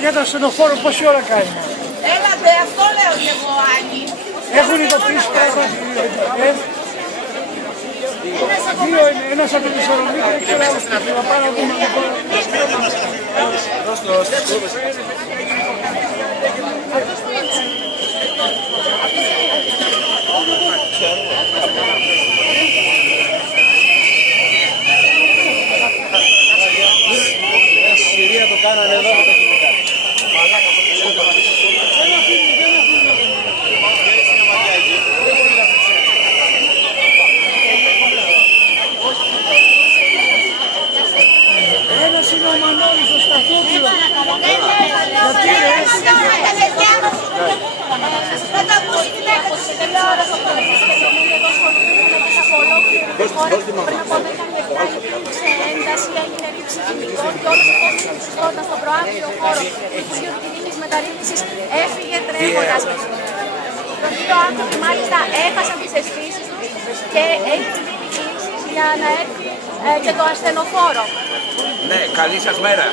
Για το ασθενοφόρο πόση ώρα κάνει? Έλατε, αυτό λέω και εγώ, Άννη. Έχουν ειδοποιήσει πράγματι. Ένας από τη Θεσσαλονίκη και ένας από την Παπάνα δούμε λοιπόν. Συρία το κάνανε εδώ με το χημικά. Ένας είναι ο Μανώλης, ο Σταθόπουλος. Γιατί Δεν τα ακούσει την έκαση στην τηλεόραση. Εδώ ασχολούμαι μέσα από ολόκληρη τη χώρα. Πριν από 10 λεπτά υπήρξε ένταση, έγινε ρήψη κινητών και όλος ο κόσμος που συζητώταν στον προάβλιο χώρο του Υπουργείου Δικαιοσύνης Μεταρρύθμισης έφυγε τρέχοντας. Οι δύο άνθρωποι μάλιστα έχασαν τις αισθήσεις τους και έχει δίνει κινήσεις για να έρθει και το ασθενοφόρο. Ναι, καλή σας μέρα.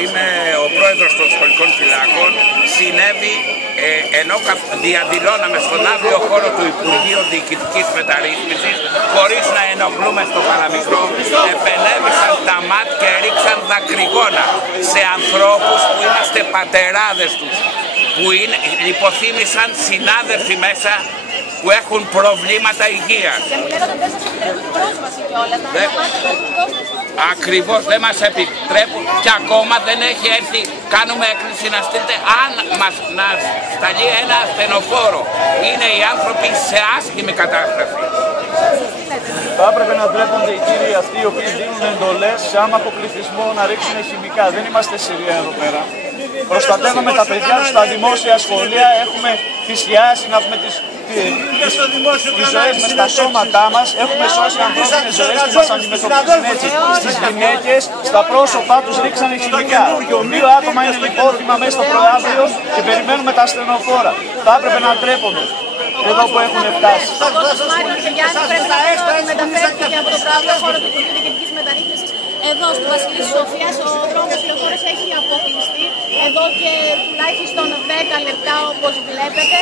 Είμαι ο πρόεδρος των σχολικών φυλάκων. Συνέβη ενώ διαδηλώναμε στον άδειο χώρο του Υπουργείου Διοικητικής Μεταρρύθμισης, χωρίς να ενοχλούμε στο παραμικρό, επενέβησαν τα ΜΑΤ και ρίξαν δακρυγόνα σε ανθρώπους που είμαστε πατεράδες τους, που λιποθύμησαν συνάδελφοι μέσα που έχουν προβλήματα υγείας. Και μου λέγανε ότι δεν σας επιτρέπουν την πρόσβαση κιόλας. Ακριβώς δεν μας επιτρέπουν και ακόμα δεν έχει έρθει. Κάνουμε έκκληση να στείλετε να σταλεί ένα ασθενοφόρο. Είναι οι άνθρωποι σε άσχημη κατάσταση. Θα έπρεπε να ντρέπονται οι κύριοι αυτοί οι οποίοι δίνουν εντολές σε άμαχο πληθυσμό να ρίξουν χημικά. Δεν είμαστε Συρία εδώ πέρα. Προστατεύουμε τα παιδιά τους στα δημόσια σχολεία. Έχουμε θυσιάσει να πούμε τις ζωές μας, τα σώματά μας. Έχουμε σώσει ανθρώπινες ζωές και μας αντιμετωπίζουν έτσι. Στις γυναίκες, στα πρόσωπά τους ρίξανε χημικά. 2 άτομα είναι λιπόθυμα μέσα στο προαύριο και περιμένουμε τα ασθενοφόρα. Θα έπρεπε να ντρέπονται εδώ που έχουν φτάσει. Ο κόσμος Μάριο Γιάννη πρέπει να μεταφέρθηκε από το προαύριο χώρο του Υπουργείου Διοικητικής Μεταρρύθμισης εδώ στη Βασιλής Σοφίας. Ο δρόμος λεωφόρος έχει αποκλειστεί εδώ και τουλάχιστον 10 λεπτά όπως βλέπετε.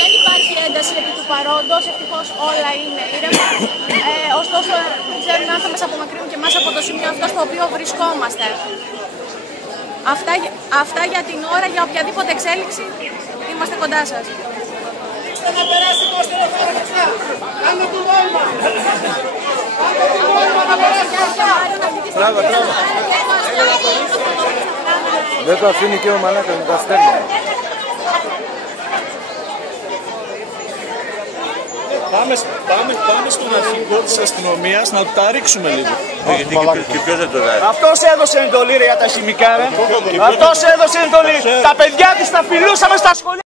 Δεν υπάρχει ένταση επί του παρόντος, ευτυχώς όλα είναι ήρεμα. Ωστόσο, δεν ξέρουμε αν θα μας απομακρύνουν και εμάς από το σημείο αυτό στο οποίο βρισκόμαστε. Αυτά για την ώρα, για οποιαδήποτε εξέλιξη, είμαστε κοντά σας. να περάσει το ασθενοφόρο μπροστά. Κάνε του βόλμα. Μπράβο, μπράβο. Δεν το αφήνει και ο μαλάκας, δεν τα στέλνει. Πάμε στον αρχηγό της αστυνομίας να τα ρίξουμε λίγο. Και ποιος δεν το λέει. Αυτός έδωσε εντολή ρε για τα χημικά ρε. Αυτός έδωσε εντολή. Τα παιδιά της τα φιλούσαμε στα σχολεία.